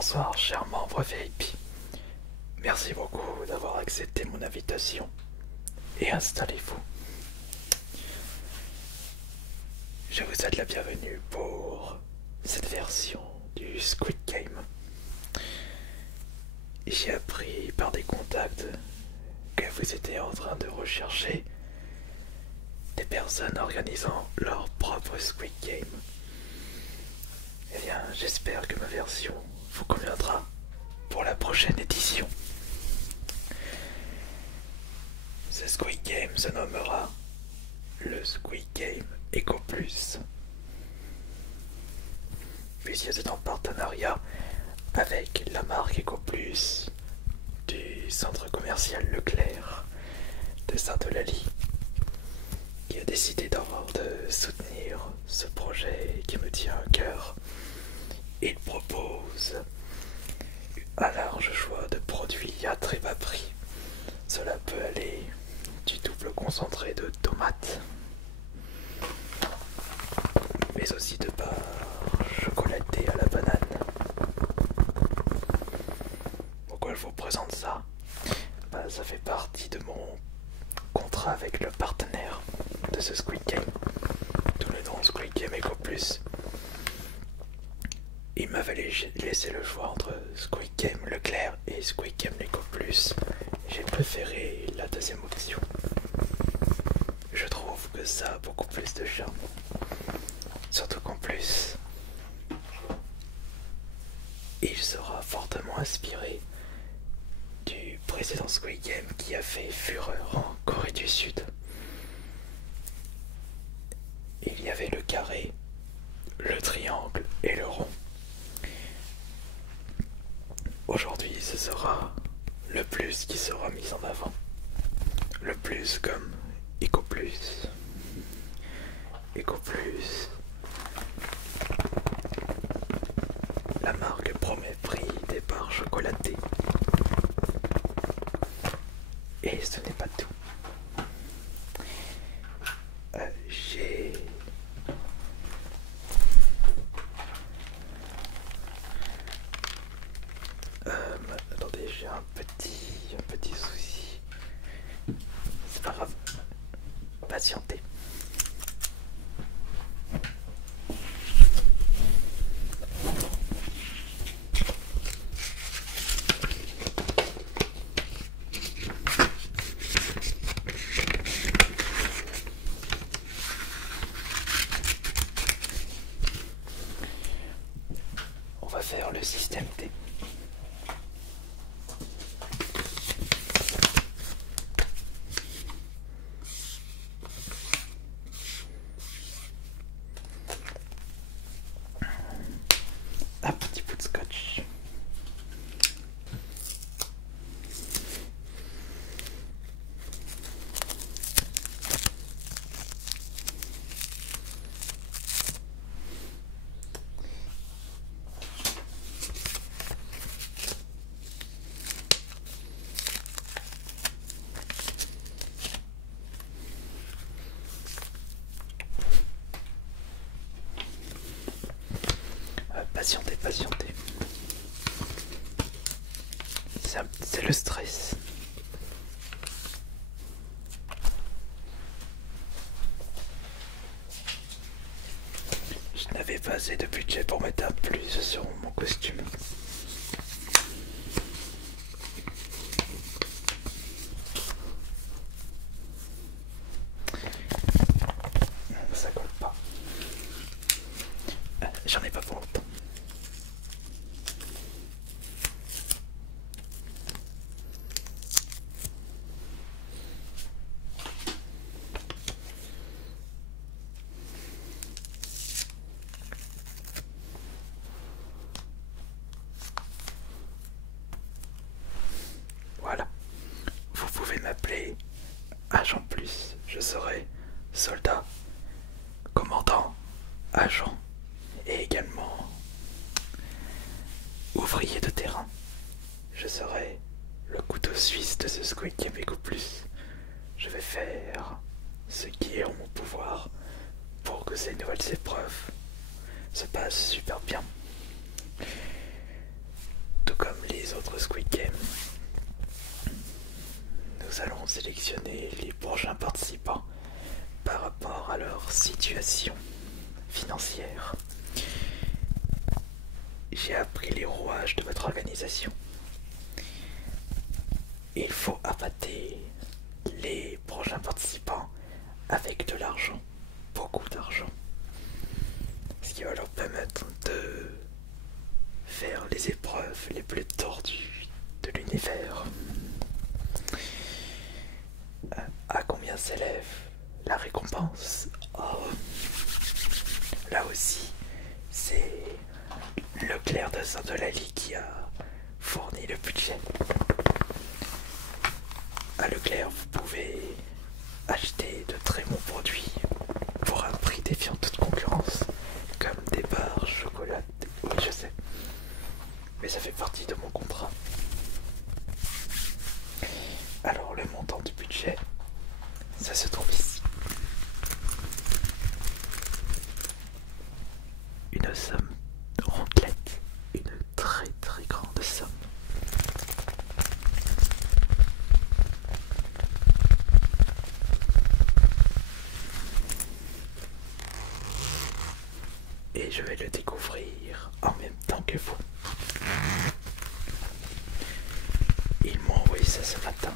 Bonsoir, cher membre VIP. Merci beaucoup d'avoir accepté mon invitation. Et installez-vous. Je vous souhaite la bienvenue pour cette version du Squid Game. J'ai appris par des contacts que vous étiez en train de rechercher des personnes organisant leur propre Squid Game. Eh bien, j'espère que ma version vous conviendra pour la prochaine édition. Ce Squid Game se nommera le Squid Game Eco Plus, puisque c'est en partenariat avec la marque Eco Plus du centre commercial Leclerc de Sainte-Eulalie qui a décidé de soutenir ce projet qui me tient à cœur. Il propose un large choix de produits à très bas prix. Cela peut aller du double concentré de tomates, mais aussi de barres chocolatées à la banane. Pourquoi je vous présente ça? Ça fait partie de mon contrat avec le partenaire de ce Squid Game, tous les noms Squid Game Eco Plus. Il m'avait laissé le choix entre Squid Game Leclerc et Squid Game Eco Plus. J'ai préféré la deuxième option. Je trouve que ça a beaucoup plus de charme. Surtout qu'en plus, il sera fortement inspiré du précédent Squid Game qui a fait fureur en Corée du Sud. Il y avait le carré, le triangle et le rond. Aujourd'hui, ce sera le plus qui sera mis en avant. Le plus comme Eco Plus. Eco Plus. La marque promet prix des barres chocolatées. Et ce n'est pas tout. J'ai... Attendez, j'ai un petit souci. C'est pas grave. Patientez. On va faire le système T. Un petit bout de scotch. Patientez, patientez. C'est le stress. Je n'avais pas assez de budget pour mettre un plus sur mon costume. Ça colle pas. J'en ai pas pour longtemps. Voilà. Vous pouvez m'appeler Agent Plus. Je serai soldat, commandant, agent et également ouvrier de terrain. Je serai le couteau suisse de ce Squid Game Eco Plus. Je vais faire ce qui est en mon pouvoir pour que ces nouvelles épreuves se passent super bien. comme les autres Squid Games, nous allons sélectionner les prochains participants par rapport à leur situation financière. J'ai appris les rouages de votre organisation. Il faut appâter les prochains participants avec de l'argent, beaucoup d'argent, ce qui va leur permettre de faire les épreuves les plus tordues de l'univers. À combien s'élève la récompense? Oh. Là aussi, c'est Leclerc de Saint-Eulalie qui a fourni le budget. À Leclerc, vous pouvez acheter de très bons produits pour un prix défiant toute concurrence, comme des barres, chocolat. Oui, je sais, mais ça fait partie de mon contrat. Alors, le montant du budget, ça se trouve ici. Une somme rondelette, une très très grande somme. Et je vais le découvrir en même temps que vous. Ils m'ont envoyé ça ce matin.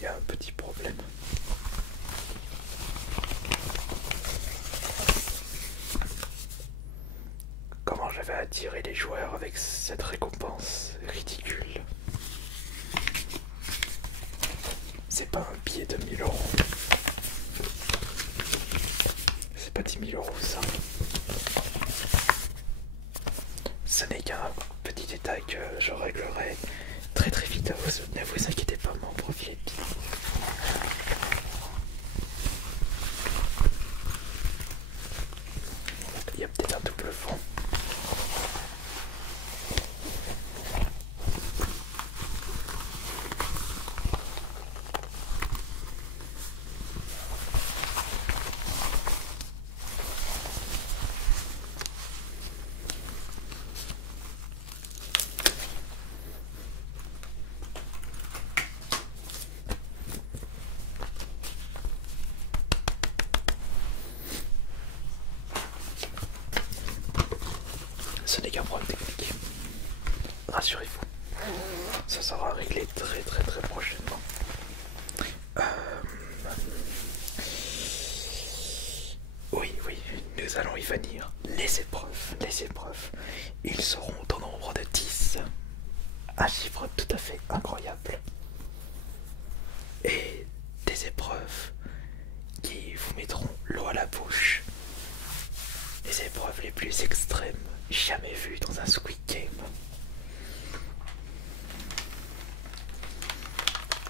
Il y a un petit problème. Comment je vais attirer les joueurs avec cette récompense ridicule? C'est pas un billet de 1000 euros. C'est pas 10 000 euros ça. Ce n'est qu'un petit détail que je réglerai très très vite. Ne vous inquiétez pas, mon profil est bien. Il y a peut-être un double fond. Ce n'est qu'un problème technique. Rassurez-vous, ça sera réglé très très très prochainement. Oui, nous allons y venir. Les épreuves. Ils seront au nombre de 10. Un chiffre tout à fait incroyable. Et des épreuves qui vous mettront l'eau à la bouche. Les épreuves les plus extrêmes jamais vues dans un Squid Game.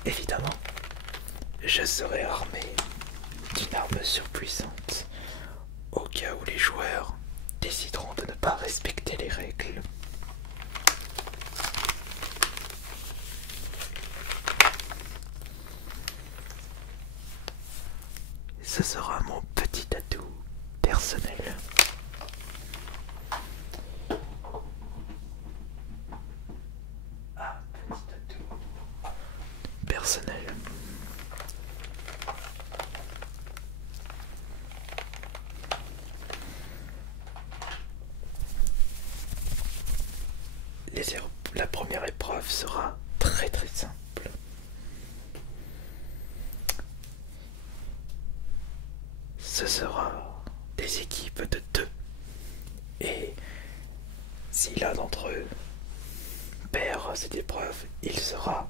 Évidemment, je serai armé d'une arme surpuissante au cas où les joueurs décideront de ne pas respecter les règles. Ce sera mon petit atout personnel. Petit atout personnel. La première épreuve sera très très simple. Ce sera des équipes de 2. Et si l'un d'entre eux perd cette épreuve, il sera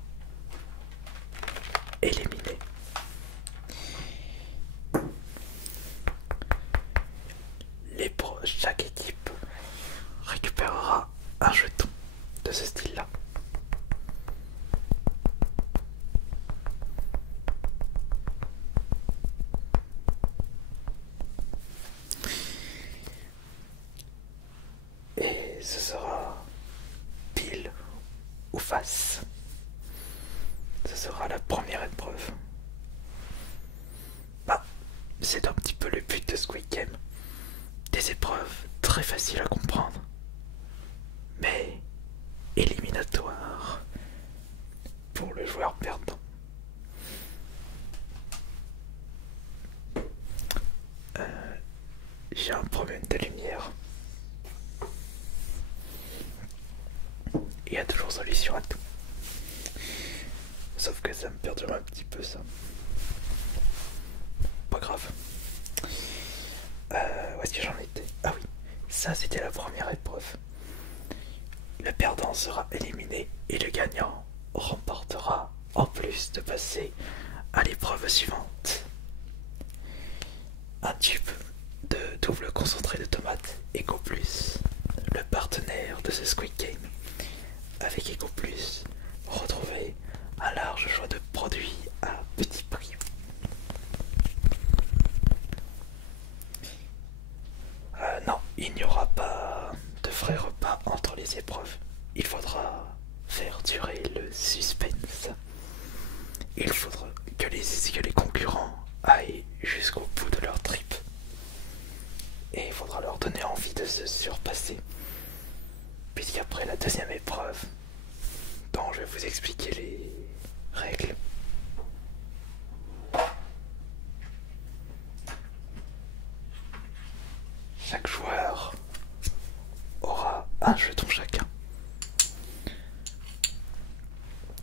éliminé. Chaque équipe récupérera un jeton de ce style-là. Et ce sera pile ou face. très facile à comprendre, mais éliminatoire pour le joueur perdant. J'ai un problème de lumière. Il y a toujours solution à tout. Sauf que ça me perturbe un petit peu ça. Pas grave. Où est-ce que j'en étais? Ah oui, ça c'était la première épreuve. Le perdant sera éliminé et le gagnant remportera, en plus de passer à l'épreuve suivante, un tube de double concentré de tomates Eco Plus, le partenaire de ce Squid Game. Avec Eco Plus, retrouvez un large choix de produits à petit prix. Non, il n'y aura pas de frais repas entre les épreuves. Il faudra faire durer le suspense. Il faudra que les concurrents aillent jusqu'au bout de leur trip. Et il faudra leur donner envie de se surpasser. Puisqu'après la deuxième épreuve, dont je vais vous expliquer les règles, chaque joueur aura un jeton chacun.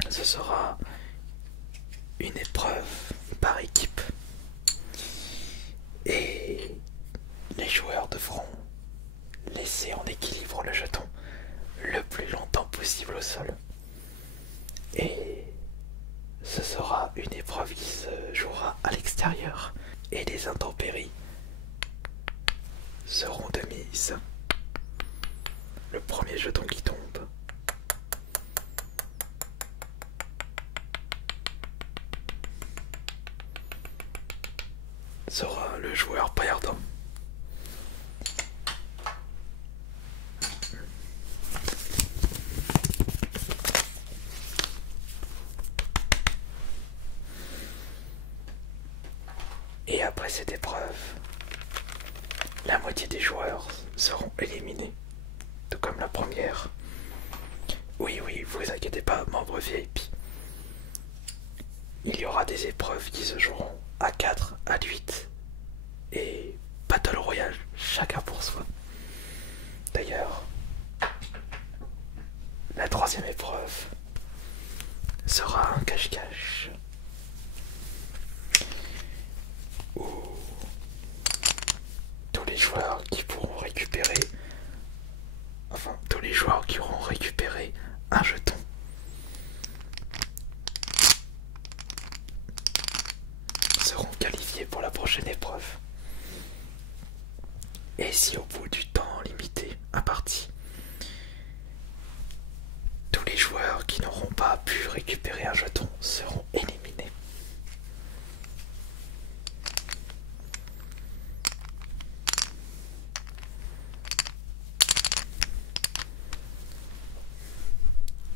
Ce sera une épreuve par équipe. Et les joueurs devront laisser en équilibre le jeton le plus longtemps possible au sol. Et ce sera une épreuve qui se jouera à l'extérieur. Et les intempéries seront de mise. Le premier jeton qui tombe sera le joueur perdant. Et après cette épreuve, la moitié des joueurs seront éliminés, tout comme la première. Oui, vous inquiétez pas, membre VIP. Il y aura des épreuves qui se joueront à 4, à 8 et Battle Royale, chacun pour soi. D'ailleurs, la troisième épreuve sera un cache-cache où tous les joueurs qui pourront récupérer, tous les joueurs qui auront récupéré un jeton seront qualifiés pour la prochaine épreuve. Et si au bout du temps limité imparti, tous les joueurs qui n'auront pas pu récupérer un jeton seront éliminés.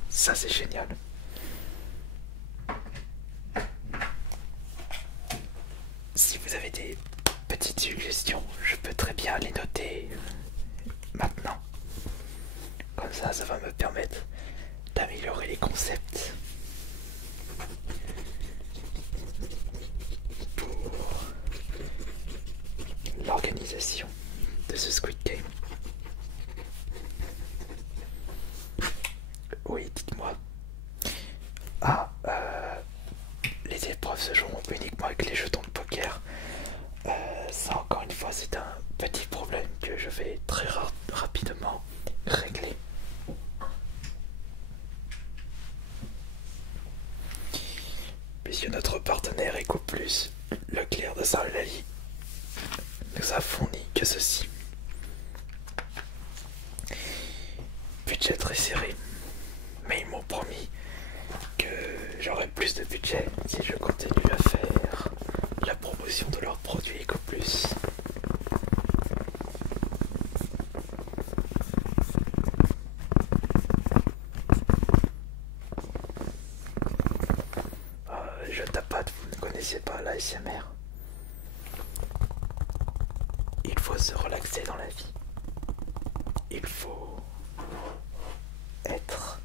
Ça c'est génial. Si vous avez des petites suggestions, je peux très bien les noter maintenant. Comme ça va me permettre d'améliorer les concepts pour l'organisation de ce Squid Game. Oui, dites-moi. Les épreuves se joueront uniquement avec les jetons de poker. Ça, encore une fois, c'est un petit problème que je vais très rapidement régler. Puisque notre partenaire Eco Plus, Leclerc de Saint-Eulalie, nous a fourni que ceci. Budget très serré, mais ils m'ont promis que j'aurai plus de budget si je continue à faire la promotion de leurs produits Eco Plus. Je tapote, vous ne connaissez pas l'ASMR. Il faut se relaxer dans la vie. il faut être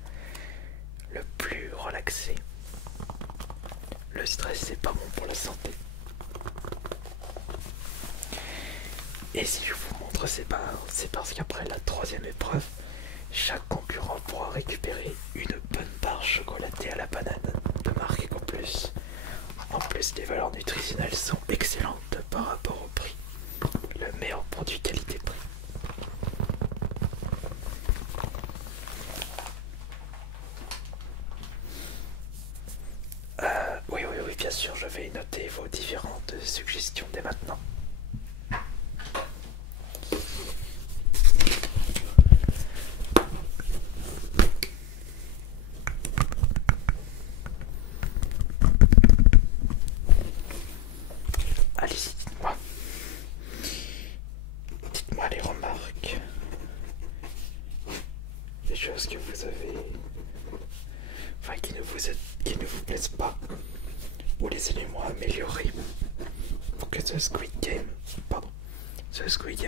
le plus relaxé. Le stress, c'est pas bon pour la santé. Et si je vous montre ces barres, c'est parce qu'après la troisième épreuve, chaque concurrent pourra récupérer une bonne barre chocolatée à la banane de marque EcoPlus. En plus, les valeurs nutritionnelles sont excellentes par rapport au prix. Le meilleur produit qualité-prix. Oui, bien sûr, je vais noter vos différentes suggestions dès maintenant. Allez-y, dites-moi. Dites-moi les remarques. Les choses que vous avez... Enfin, qui ne vous plaisent pas. Ou les éléments améliorés pour que The Squid Game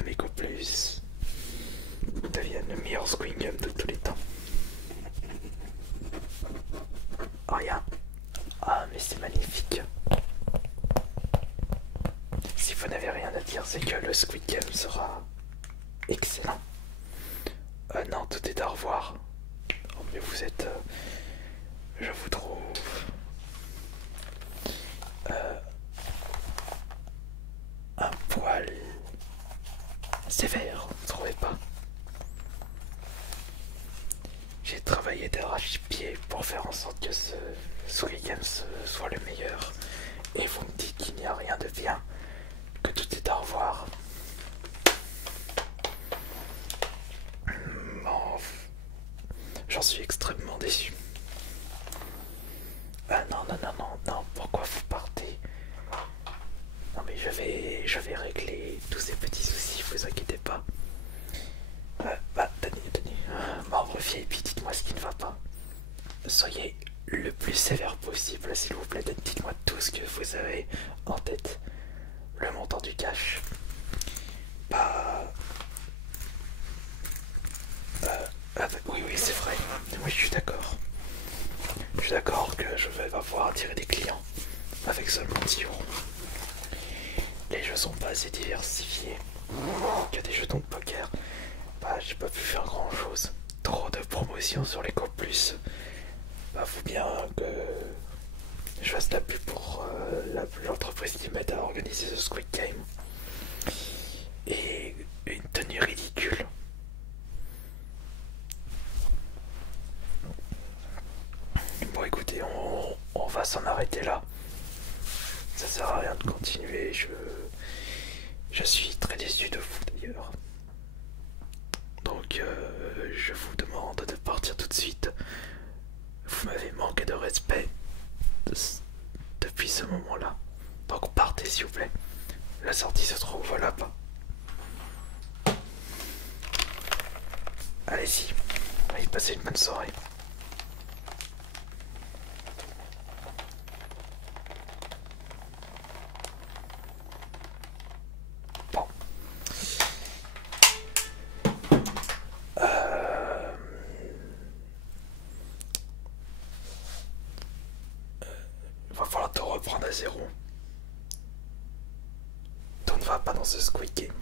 EcoPlus devienne le meilleur Squid Game de tous les temps. Oh, rien. Ah, mais c'est magnifique. Si vous n'avez rien à dire, c'est que le Squid Game sera excellent. Non, tout est à revoir. Oh, mais vous êtes... je vous trouve... un poil sévère, vous trouvez pas? J'ai travaillé d'arrache-pied pour faire en sorte que ce Squid Game soit le meilleur. Et vous me dites qu'il n'y a rien de bien, que tout est à revoir. Bon, j'en suis extrêmement déçu. Ah non, pourquoi vous partez? Non mais je vais régler tous ces petits soucis, vous inquiétez pas. Tenez, membre VIP, dites-moi ce qui ne va pas. Soyez le plus sévère possible, s'il vous plaît. Dites-moi tout ce que vous avez en tête. Le montant du cash. Oui, c'est vrai. Oui, je suis d'accord. Je suis d'accord que je vais pouvoir attirer des clients avec seulement 10 euros. Les jeux sont pas assez diversifiés. Il y a des jetons de poker. J'ai pas pu faire grand chose. Trop de promotions sur les EcoPlus. Faut bien que je fasse la pub pour l'entreprise qui m'aide à organiser ce Squid Game. Et une tenue ridicule. Bon, écoutez, on va s'en arrêter là. Ça sert à rien de continuer. Je suis très déçu de vous d'ailleurs. Donc, je vous demande de partir tout de suite. Vous m'avez manqué de respect depuis ce moment-là. Donc, partez s'il vous plaît. La sortie se trouve là-bas. Allez-y. Allez, passez une bonne soirée. Bon. Il va falloir te reprendre à zéro. Tout ne va pas dans ce Squid Game.